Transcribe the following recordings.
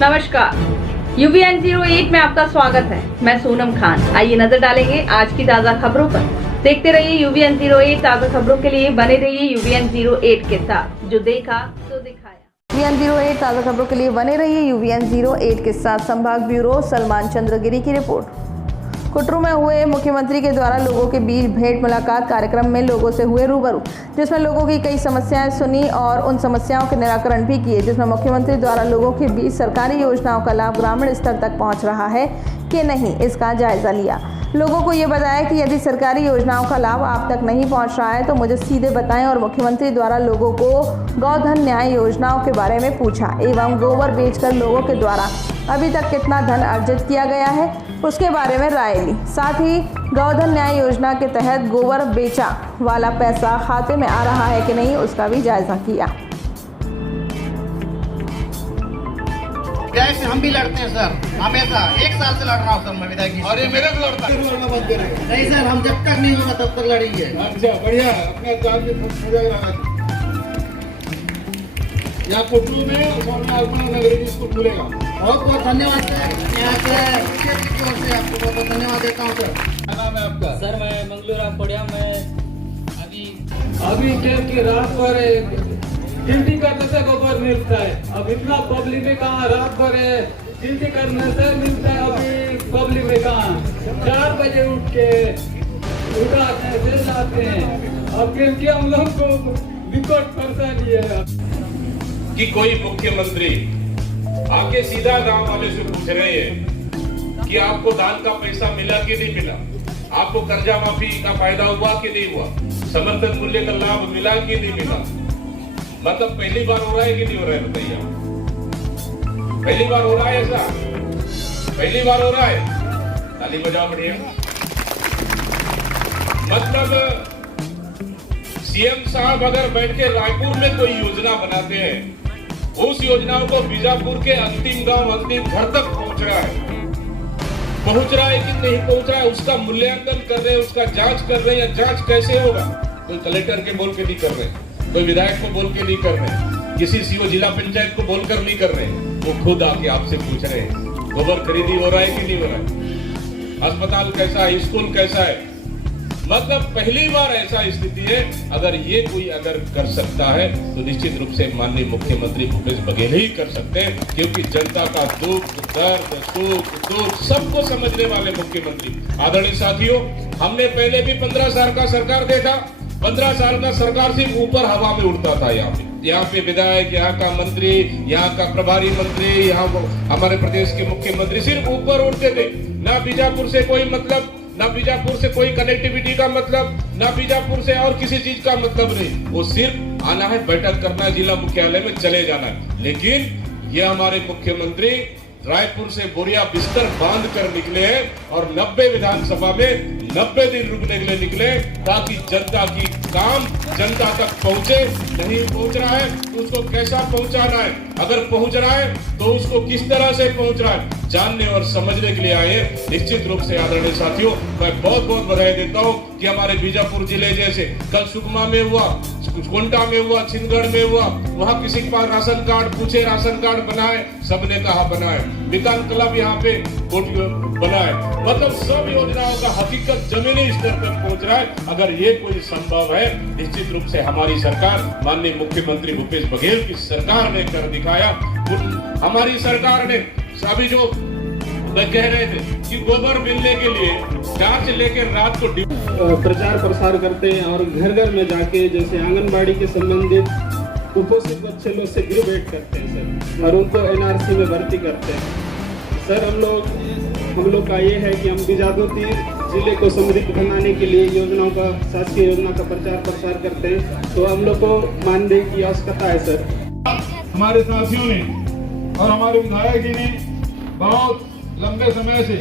नमस्कार, UVN08 में आपका स्वागत है। मैं सोनम खान। आइए नजर डालेंगे आज की ताजा खबरों पर। देखते रहिए UVN08 ताजा खबरों के लिए बने रहिए UVN08 के साथ। जो देखा तो दिखाया। UVN08 ताजा खबरों के लिए बने रहिए UVN08 के साथ। संभाग ब्यूरो सलमान चंद्र गिरी की रिपोर्ट। कुटरू में हुए मुख्यमंत्री के द्वारा लोगों के बीच भेंट मुलाकात कार्यक्रम में लोगों से हुए रूबरू, जिसमें लोगों की कई समस्याएं सुनी और उन समस्याओं के निराकरण भी किए, जिसमें मुख्यमंत्री द्वारा लोगों के बीच सरकारी योजनाओं का लाभ ग्रामीण स्तर तक पहुंच रहा है कि नहीं, इसका जायजा लिया। लोगों को ये बताया कि यदि सरकारी योजनाओं का लाभ आप तक नहीं पहुंच रहा है तो मुझे सीधे बताएं, और मुख्यमंत्री द्वारा लोगों को गौधन न्याय योजनाओं के बारे में पूछा एवं गोबर बेचकर लोगों के द्वारा अभी तक कितना धन अर्जित किया गया है उसके बारे में राय ली। साथ ही गौधन न्याय योजना के तहत गोबर बेचा वाला पैसा खाते में आ रहा है कि नहीं, उसका भी जायजा किया। विधायक से हम भी लड़ते हैं सर, हमेशा 1 साल से लड़ रहा हूँ सर मैं विधायक। और ये मेरे को लड़ता है। नहीं सर, हम जब तक नहीं होगा तब तक लड़ेंगे। अच्छा बढ़िया, अपने काम में यहाँ कुटरू में स्वामी अल्पना नगरी स्कूल खुलेगा। बहुत बहुत धन्यवाद सर, यहाँ से आपको बहुत बहुत धन्यवाद देता हूँ सर। क्या नाम है आपका? सर मैं मंगलूर पढ़िया। मैं अभी के रात भर ड्यूटी करने से गोबर मिलता है। अब इतना पब्लिक में कहाँ रात भर ड्यूटी करने से मिलता है। अभी पब्लिक में कहाँ 4 बजे उठ के उठाते हैं, फिर जाते हैं। अब क्योंकि हम लोग को विकट परेशानी है कि कोई मुख्यमंत्री आके सीधा गांव वाले से पूछ रहे हैं कि आपको दान का पैसा मिला कि नहीं मिला, आपको कर्जा माफी का फायदा हुआ कि नहीं हुआ, समर्थन मूल्य का लाभ मिला कि नहीं मिला। मतलब पहली बार हो रहा है कि नहीं हो रहा है, बताइए। पहली बार हो रहा है ऐसा? पहली बार हो रहा है? ताली बजाओ बढ़िया। मतलब सीएम साहब अगर बैठ के रायपुर में कोई योजना बनाते हैं, उस योजनाओं को बीजापुर के अंतिम गांव अंतिम घर तक पहुंच रहा है कि नहीं पहुंच रहा है, उसका मूल्यांकन कर रहे हैं, उसका जांच कर रहे हैं। जांच कैसे होगा? कोई कलेक्टर के बोल के नहीं कर रहे, कोई विधायक को बोल के नहीं कर रहे, किसी सीओ जिला पंचायत को बोलकर नहीं कर रहे, वो खुद आके आपसे पूछ रहे हैं गोबर खरीदी हो रहा है कि नहीं हो रहा है, अस्पताल कैसा है, स्कूल कैसा है। मतलब पहली बार ऐसा स्थिति है। अगर ये कोई कर सकता है तो निश्चित रूप से माननीय मुख्यमंत्री भूपेश बघेल ही कर सकते हैं, क्योंकि जनता का दुख दर्द सुख सबको समझने वाले मुख्यमंत्री। आदरणीय साथियों, हमने पहले भी 15 साल का सरकार देखा। 15 साल का सरकार सिर्फ ऊपर हवा में उड़ता था। यहाँ पे विधायक, यहाँ का मंत्री, यहाँ का प्रभारी मंत्री, यहाँ हमारे प्रदेश के मुख्यमंत्री सिर्फ ऊपर उड़ते थे। ना बीजापुर से कोई मतलब, ना बीजापुर से कोई कनेक्टिविटी का मतलब, ना बीजापुर से और किसी चीज का मतलब नहीं। वो सिर्फ आना है, बैठक करना है, जिला मुख्यालय में चले जाना है। लेकिन ये हमारे मुख्यमंत्री रायपुर से बोरिया बिस्तर बांध कर निकले हैं और 90 विधानसभा में 90 दिन रुकने के लिए निकले, ताकि जनता की काम जनता तक पहुंचे। नहीं पहुंच रहा है तो उसको कैसा पहुंचाना है, अगर पहुंच रहा है तो उसको किस तरह से पहुंच रहा है, जानने और समझने के लिए आए। निश्चित रूप से आदरणीय साथियों, मैं बहुत बहुत बधाई देता हूं कि हमारे बीजापुर जिले जैसे कल सुकमा में हुआ, कोंटा में हुआ, छिंदगढ़ में हुआ, वहां किसी के पास राशन कार्ड पूछे, राशन कार्ड बनाए, सबने कहा बनाए। विकास क्लब यहाँ पे बनाए। मतलब सब योजनाओं का हकीकत जमीनी स्तर तक पहुंच रहा है। अगर ये कोई संभव है, निश्चित रूप से हमारी सरकार, माननीय मुख्यमंत्री भूपेश बघेल की सरकार ने कर दिखाया। हमारी सरकार ने अभी जो कह रहे थे कि गोबर मिलने के लिए जांच लेकर रात को प्रचार प्रसार करते हैं और घर घर में जाके जैसे आंगनबाड़ी के संबंधित कुपोषित बच्चे लोग से ग्रेजुएट करते हैं सर, और उनको एनआरसी में भर्ती करते हैं सर। हम लोग का ये है कि हम बीजापुर जिले को समृद्ध बनाने के लिए योजनाओं का, शासकीय योजना का प्रचार प्रसार करते हैं, तो हम लोग को मानदेय की आवश्यकता है सर। हमारे साथियों ने और हमारे विधायक जी ने बहुत लंबे समय से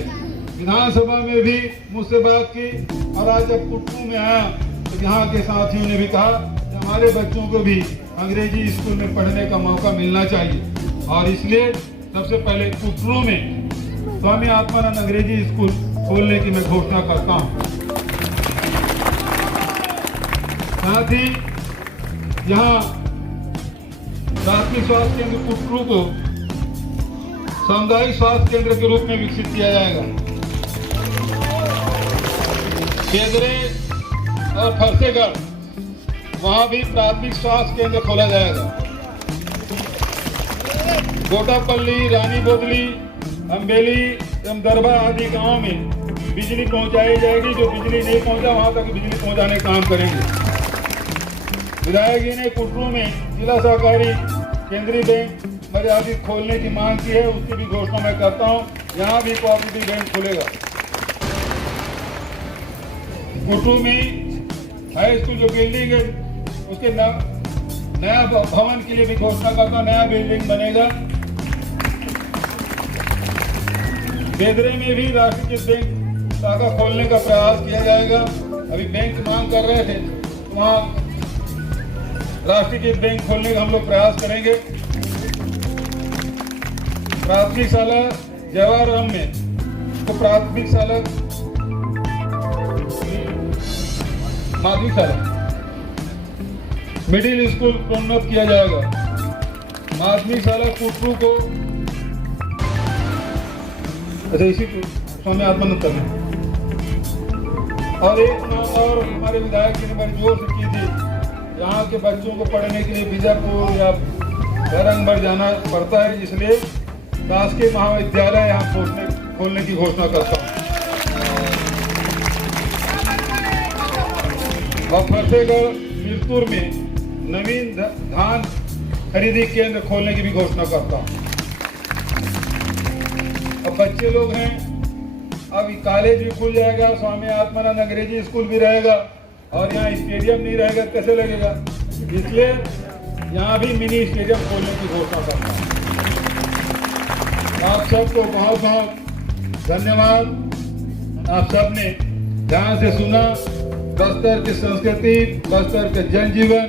विधानसभा में भी मुझसे बात की, और आज जब कुटरू में आया तो यहाँ के साथियों ने भी कहा कि हमारे बच्चों को भी अंग्रेजी स्कूल में पढ़ने का मौका मिलना चाहिए, और इसलिए सबसे पहले कुटरू में स्वामी आत्मानंद अंग्रेजी स्कूल खोलने की मैं घोषणा करता हूँ। साथ ही यहाँ प्राथमिक स्वास्थ्य केंद्र कुटरू को सामुदायिक स्वास्थ्य केंद्र के रूप में विकसित किया जाएगा। केंद्रे और फरसेगढ़ वहां भी प्राथमिक स्वास्थ्य केंद्र खोला जाएगा। गोटापल्ली, रानी बोदली, अम्बेली एवं दरबा आदि गांवों में बिजली पहुंचाई जाएगी। जो बिजली नहीं पहुंचा वहां तक बिजली पहुंचाने का काम करेंगे। विधायक जी ने कुटरू में जिला सहकारी केंद्रीय बैंक मर्यादित खोलने की मांग की है, उसकी भी घोषणा मैं करता हूं। यहाँ भी कोऑपरेटिव बैंक खुलेगा। कुटरू में हाई स्कूल जो बिल्डिंग है उसके नया भवन के लिए भी घोषणा करता हूं, नया बिल्डिंग बनेगा। बेदरे में भी राष्ट्रीय बैंक शाखा खोलने का प्रयास किया जाएगा। अभी बैंक मांग कर रहे थे, वहाँ राष्ट्रीय बैंक खोलने का हम लोग प्रयास करेंगे। प्राथमिक शाला जवाहरम में तो प्राथमिक शाला माध्यमिक शाला मिडिल स्कूल प्रोन्नत किया जाएगा। माध्यमिक शाला कुटरू को इसी स्वामी आत्मानंद करना। और एक मांग और हमारे विधायक जी ने बड़ी जोर से की थी, यहाँ के बच्चों को पढ़ने के लिए बीजापुर या बैरंगगढ़ जाना पड़ता है, इसलिए शासकीय महाविद्यालय यहाँ खोलने की घोषणा करता हूँ। और फतेहगढ़ मिरतुर में नवीन धान खरीदी केंद्र खोलने की भी घोषणा करता हूँ। अब बच्चे लोग हैं, अब कॉलेज भी खुल जाएगा, स्वामी आत्मानंद अंग्रेजी स्कूल भी रहेगा और यहाँ स्टेडियम नहीं रहेगा, कैसे लगेगा? इसलिए यहाँ भी मिनी स्टेडियम खोलने की घोषणा करता हूँ। आप सबको बहुत बहुत धन्यवाद। आप सबने ध्यान से सुना। बस्तर की संस्कृति, बस्तर के जनजीवन,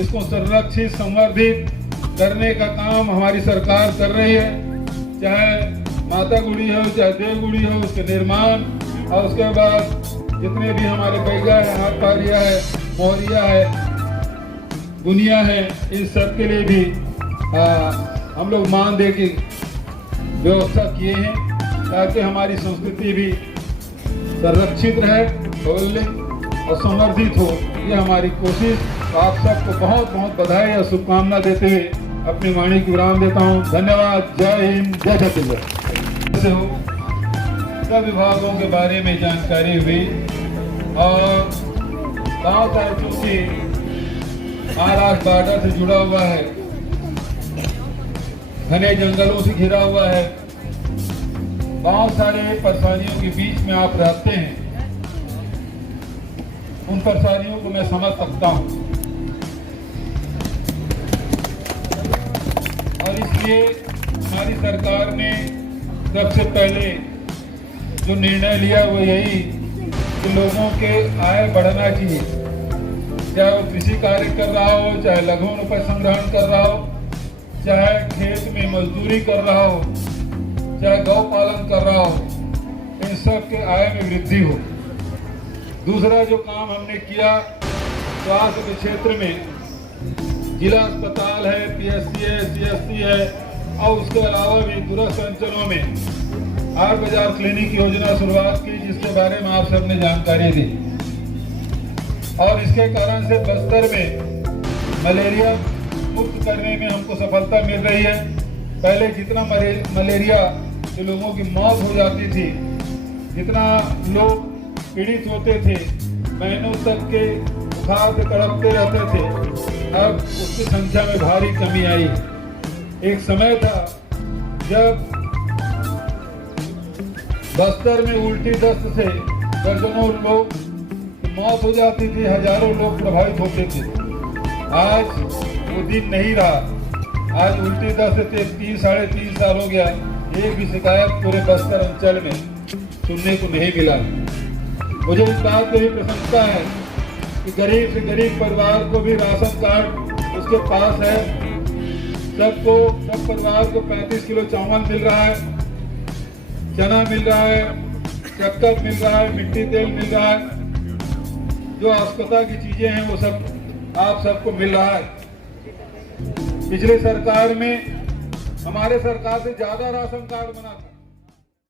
इसको संरक्षित संवर्धित करने का काम हमारी सरकार कर रही है। चाहे माता गुड़ी हो, चाहे देव गुड़ी हो, उसके निर्माण और उसके बाद जितने भी हमारे बैगा है, हाथ पारिया है, मोहरिया है, गुनिया है, इन सब के लिए भी हम लोग मानदेय की व्यवस्था किए हैं ताकि हमारी संस्कृति भी संरक्षित रहे, और संवर्धित हो। ये हमारी कोशिश। आप सबको बहुत बहुत बधाई और शुभकामना देते हुए अपनी वाणी की विराम देता हूँ। धन्यवाद। जय हिंद, जय छत्तीसगढ़। सब विभागों के बारे में जानकारी हुई और गाँव का चूंकि महाराष्ट्र बॉर्डर से जुड़ा हुआ है, घने जंगलों से घिरा हुआ है, बहुत सारे परेशानियों के बीच में आप रहते हैं। उन परेशानियों को मैं समझ सकता हूं और इसलिए हमारी सरकार ने सबसे पहले जो निर्णय लिया वो यही कि लोगों के आय बढ़ना चाहिए। चाहे वो कृषि कार्य कर रहा हो, चाहे लघु रुपये संग्रहण कर रहा हो, चाहे खेत में मजदूरी कर रहा हो, चाहे गौ पालन कर रहा हो, इन सब के आय में वृद्धि हो। दूसरा जो काम हमने किया, स्वास्थ्य के क्षेत्र में जिला अस्पताल है, पीएससी है, सीएससी है और उसके अलावा भी दूरस्थ अंचलों में 8 बाजार क्लिनिक योजना शुरुआत की, जिसके बारे में आप सबने जानकारी दी। और इसके कारण से बस्तर में मलेरिया मुक्त करने में हमको सफलता मिल रही है। पहले जितना मलेरिया से लोगों की मौत हो जाती थी, जितना लोग पीड़ित होते थे, महीनों तक के बुखार से तड़पते रहते थे, अब उसकी संख्या में भारी कमी आई। एक समय था जब बस्तर में उल्टी दस्त से दर्जनों लोग मौत हो जाती थी, हजारों लोग प्रभावित होते थे। आज वो दिन नहीं रहा। आज उल्टी दस्त से 3-3.5 साल हो गया, एक भी शिकायत पूरे बस्तर अंचल में सुनने को नहीं मिला। मुझे इस बात की भी प्रसन्नता है कि गरीब से गरीब परिवार को भी राशन कार्ड उसके पास है। सब परिवार को 35 किलो चावल मिल रहा है, चना मिल रहा है, शक्कर मिल रहा है, मिट्टी तेल मिल रहा है। जो अस्पताल की चीजें हैं वो सब आप सबको मिल रहा है। पिछली सरकार में हमारे सरकार से ज्यादा राशन कार्ड बना था।